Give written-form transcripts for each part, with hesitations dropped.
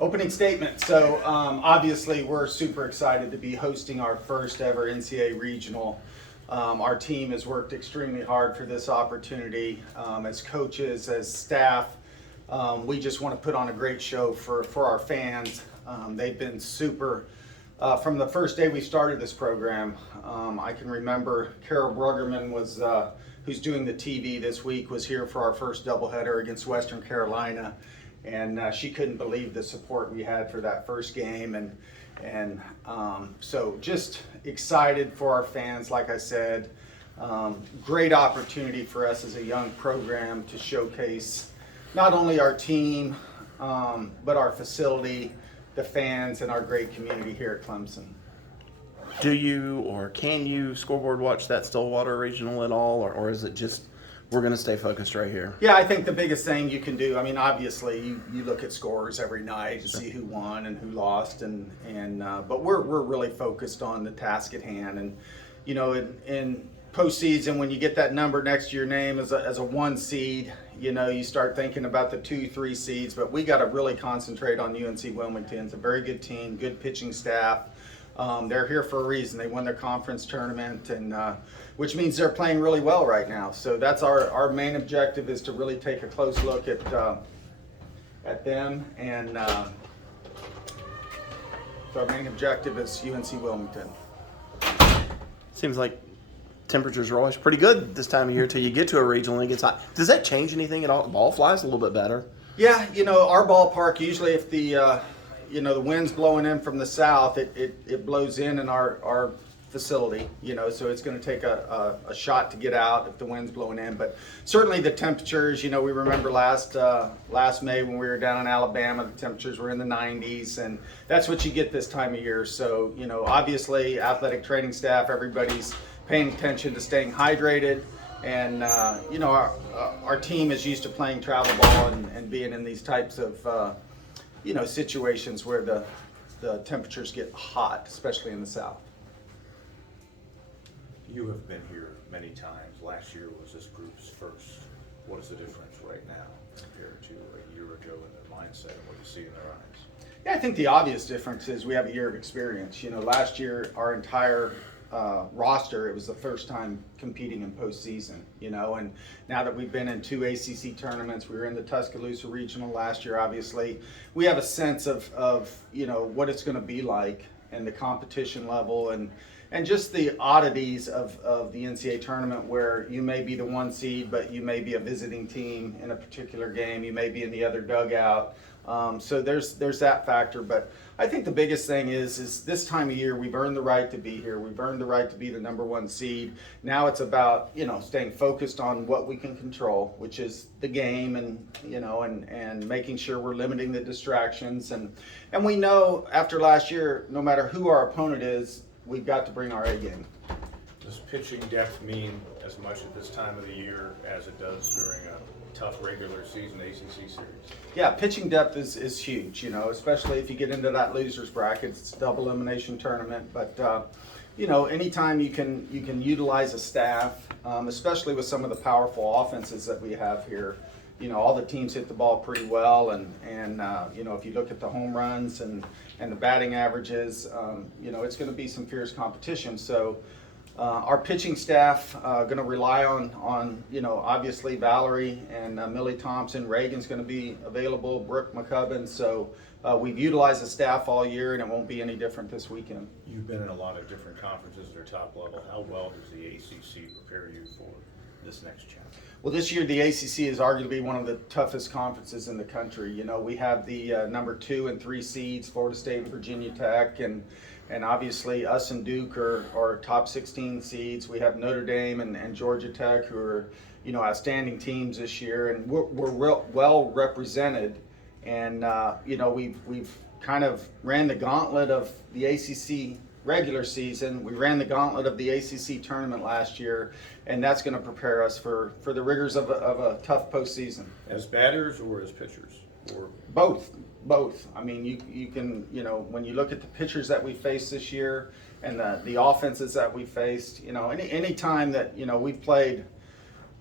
Opening statement. So obviously we're super excited to be hosting our first ever NCAA regional. Our team has worked extremely hard for this opportunity as coaches, as staff. We just want to put on a great show for our fans. They've been super, from the first day we started this program. I can remember Carol Bruggerman was, who's doing the TV this week, was here for our first doubleheader against Western Carolina. And she couldn't believe the support we had for that first game, and so just excited for our fans. Like I said, great opportunity for us as a young program to showcase not only our team, but our facility, the fans, and our great community here at Clemson. Do you or can you scoreboard watch that Stillwater Regional at all, or is it just we're going to stay focused right here? Yeah, I think the biggest thing you can do, I mean, obviously you look at scores every night to see who won and who lost, but we're really focused on the task at hand. And you know, in postseason, when you get that number next to your name as a 1 seed, you know, you start thinking about the 2-3 seeds. But we got to really concentrate on UNC Wilmington. It's a very good team, good pitching staff. They're here for a reason. They won their conference tournament, and which means they're playing really well right now. So that's our main objective, is to really take a close look at them. And so our main objective is UNC Wilmington. Seems like temperatures are always pretty good this time of year till you get to a regional and it gets hot. Does that change anything at all? The ball flies a little bit better? Yeah, you know, our ballpark, usually if the the wind's blowing in from the south, it blows in our facility, you know, so it's going to take a shot to get out if the wind's blowing in. But certainly the temperatures, you know, we remember last May when we were down in Alabama, the temperatures were in the 90s, and that's what you get this time of year. So, you know, obviously athletic training staff, everybody's paying attention to staying hydrated. And, you know, our team is used to playing travel ball and being in these types of situations where the temperatures get hot, especially in the south. You have been here many times. Last year was this group's first. What is the difference right now compared to a year ago in their mindset and what you see in their eyes? Yeah, I think the obvious difference is we have a year of experience. You know, last year our entire roster, it was the first time competing in postseason, you know, and now that we've been in 2 ACC tournaments, we were in the Tuscaloosa Regional last year, obviously, we have a sense of you know, what it's going to be like and the competition level and just the oddities of the NCAA tournament, where you may be the 1 seed, but you may be a visiting team in a particular game, you may be in the other dugout. So there's that factor, but I think the biggest thing is this time of year we've earned the right to be here. We've earned the right to be the number 1 seed. Now it's about, you know, staying focused on what we can control, which is the game, and you know, and making sure we're limiting the distractions. And we know after last year, no matter who our opponent is, we've got to bring our A game. Does pitching depth mean as much at this time of the year as it does during a tough regular season ACC series? Yeah, pitching depth is huge, you know, especially if you get into that losers bracket. It's a double elimination tournament, but you know, anytime you can utilize a staff, especially with some of the powerful offenses that we have here. You know, all the teams hit the ball pretty well, and you know, if you look at the home runs and the batting averages, you know, it's going to be some fierce competition. So our pitching staff going to rely on you know, obviously Valerie and Millie Thompson. Reagan's going to be available, Brooke McCubbin. So we've utilized the staff all year, and it won't be any different this weekend. You've been in a lot of different conferences at their top level. How well does the ACC prepare you for this next challenge? Well, this year the ACC is arguably one of the toughest conferences in the country. You know, we have the number 2 and 3 seeds, Florida State and Virginia Tech, and obviously us and Duke are top 16 seeds. We have Notre Dame and Georgia Tech, who are, you know, outstanding teams this year, and we're well represented. And you know, we've kind of ran the gauntlet of the ACC regular season. We ran the gauntlet of the ACC tournament last year, and that's going to prepare us for the rigors of a tough postseason. As batters or as pitchers? Or both. I mean, you can, you know, when you look at the pitchers that we faced this year and the offenses that we faced, you know, any time that, you know, we've played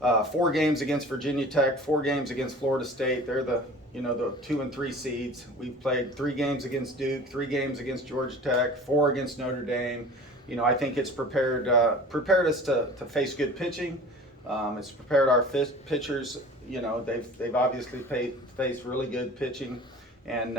4 games against Virginia Tech, 4 games against Florida State. They're you know, the 2 and 3 seeds. We've played 3 games against Duke, 3 games against Georgia Tech, 4 against Notre Dame. You know, I think it's prepared us to face good pitching. It's prepared our pitchers. You know, they've obviously faced really good pitching, and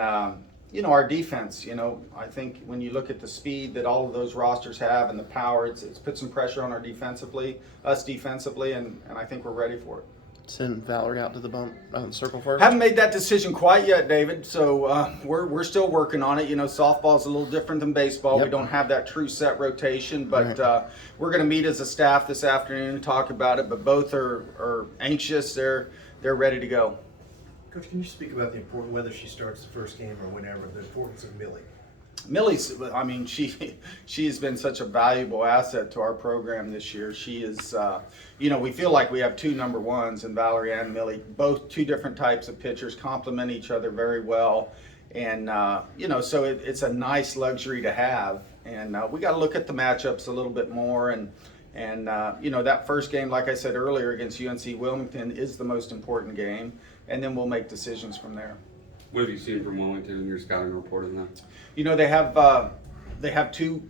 you know, our defense. You know, I think when you look at the speed that all of those rosters have and the power, it's put some pressure on us defensively, and I think we're ready for it. Send Valerie out to the circle first. Haven't made that decision quite yet, David. So we're still working on it. You know, softball's a little different than baseball. Yep. We don't have that true set rotation, but we're going to meet as a staff this afternoon and talk about it. But both are anxious. They're ready to go. Coach, can you speak about the importance, whether she starts the first game or whenever, the importance of Millie? Millie's, I mean, she has been such a valuable asset to our program this year. She is, you know, we feel like we have 2 number ones in Valerie and Millie, both 2 different types of pitchers, complement each other very well. And, you know, so it's a nice luxury to have. And we got to look at the matchups a little bit more. And you know, that first game, like I said earlier, against UNC Wilmington is the most important game. And then we'll make decisions from there. What have you seen from Wilmington in your scouting report on that? You know, they have 2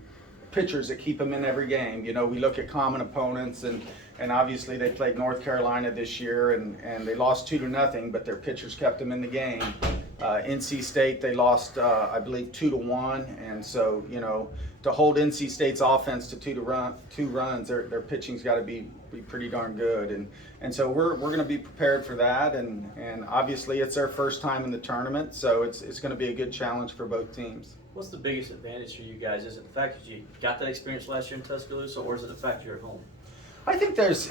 pitchers that keep them in every game. You know, we look at common opponents, and obviously they played North Carolina this year, and they lost 2-0, but their pitchers kept them in the game. NC State, they lost, I believe, 2-1, and so, you know, to hold NC State's offense to 2 runs, their pitching's got to be pretty darn good, and so we're going to be prepared for that, and obviously it's their first time in the tournament, so it's going to be a good challenge for both teams. What's the biggest advantage for you guys? Is it the fact that you got that experience last year in Tuscaloosa, or is it the fact you're at home? I think there's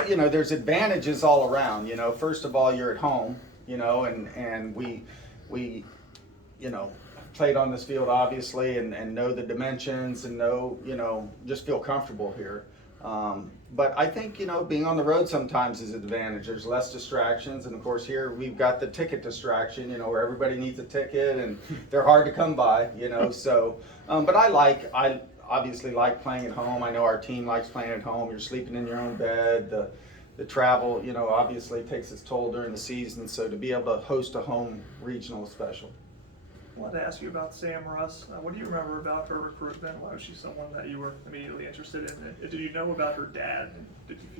advantages all around. You know, first of all, you're at home. You know, and we you know, played on this field obviously, and know the dimensions, and know, you know, just feel comfortable here. But I think, you know, being on the road sometimes is an advantage. There's less distractions, and of course here we've got the ticket distraction, you know, where everybody needs a ticket and they're hard to come by, you know. So, but I obviously like playing at home. I know our team likes playing at home. You're sleeping in your own bed. The travel, you know, obviously takes its toll during the season. So to be able to host a home regional is special. I wanted to ask you about Sam Russ. What do you remember about her recruitment? Why was she someone that you were immediately interested in? Did you know about her dad?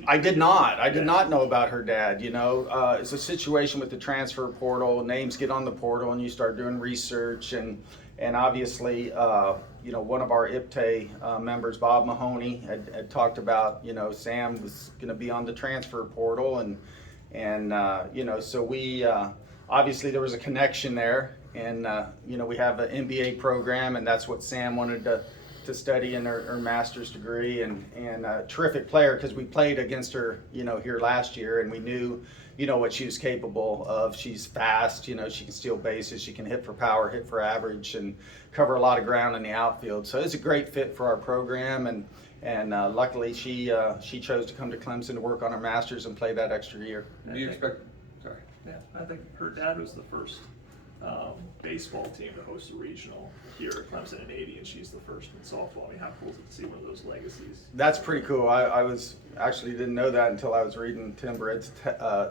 I did not. I did not know about her dad. You know, it's a situation with the transfer portal. Names get on the portal, and you start doing research. And obviously, you know, one of our IPTE members, Bob Mahoney, had talked about, you know, Sam was going to be on the transfer portal, and you know, so we obviously there was a connection there. And, you know, we have an MBA program, and that's what Sam wanted to study in her master's degree, and a terrific player, because we played against her, you know, here last year, and we knew, you know, what she was capable of. She's fast, you know, she can steal bases, she can hit for power, hit for average, and cover a lot of ground in the outfield. So it's a great fit for our program, and luckily she chose to come to Clemson to work on her master's and play that extra year. Do you expect? Sorry. Yeah, I think her dad was the first baseball team to host a regional here at Clemson in '80, and she's the first in softball. I mean, how cool is it to see one of those legacies? That's pretty cool. I was actually didn't know that until I was reading Tim Britt's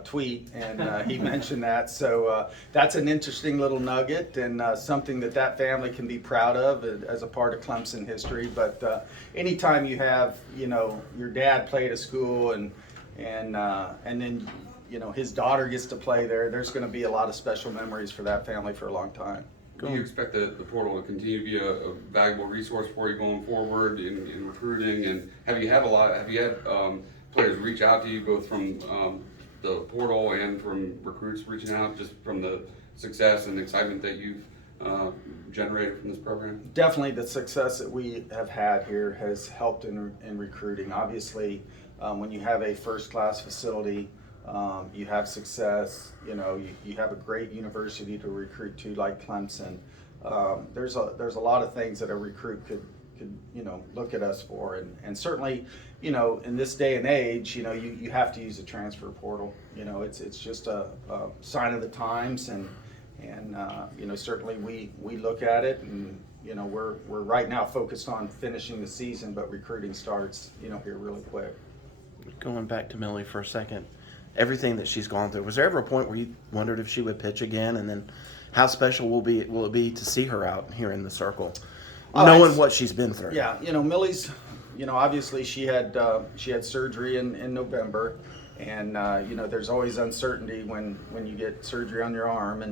tweet, and he mentioned that. So that's an interesting little nugget, and something that family can be proud of as a part of Clemson history. But anytime you have, you know, your dad played a school, and then, you know, his daughter gets to play there, there's going to be a lot of special memories for that family for a long time. Do you expect the portal to continue to be a valuable resource for you going forward in recruiting? And have you had players reach out to you both from the portal and from recruits reaching out, just from the success and excitement that you've generated from this program? Definitely the success that we have had here has helped in recruiting. Obviously, when you have a first-class facility, you have success, you know, you have a great university to recruit to, like Clemson. There's a lot of things that a recruit could you know, look at us for, and certainly, you know, in this day and age, you know, you have to use a transfer portal. You know, it's just a sign of the times, and you know, certainly we look at it, and you know, we're right now focused on finishing the season, but recruiting starts, you know, here really quick. Going back to Millie for a second, everything that she's gone through. Was there ever a point where you wondered if she would pitch again? And then how special will it be to see her out here in the circle, knowing it's- what she's been through? Yeah, Millie's, obviously she had surgery in November, and there's always uncertainty when you get surgery on your arm,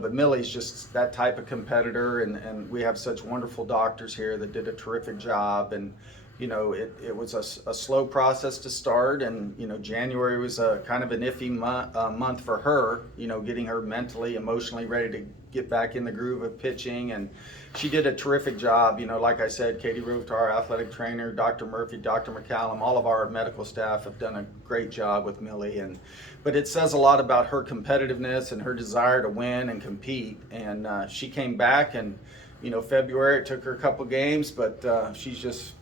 but Millie's just that type of competitor, and we have such wonderful doctors here that did a terrific job, and it was a slow process to start, and January was a kind of an iffy month for her, getting her mentally, emotionally ready to get back in the groove of pitching, and she did a terrific job. Like I said, Katie Rovitar, our athletic trainer, Dr. Murphy, Dr. McCallum, all of our medical staff have done a great job with Millie, but it says a lot about her competitiveness and her desire to win and compete, and she came back, and February, it took her a couple games, but she's just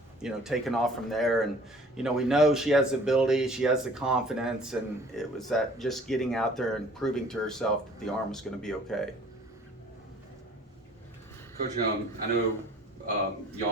taken off from there, and we know she has the ability, she has the confidence, and it was that just getting out there and proving to herself that the arm was going to be okay. Coach, I know y'all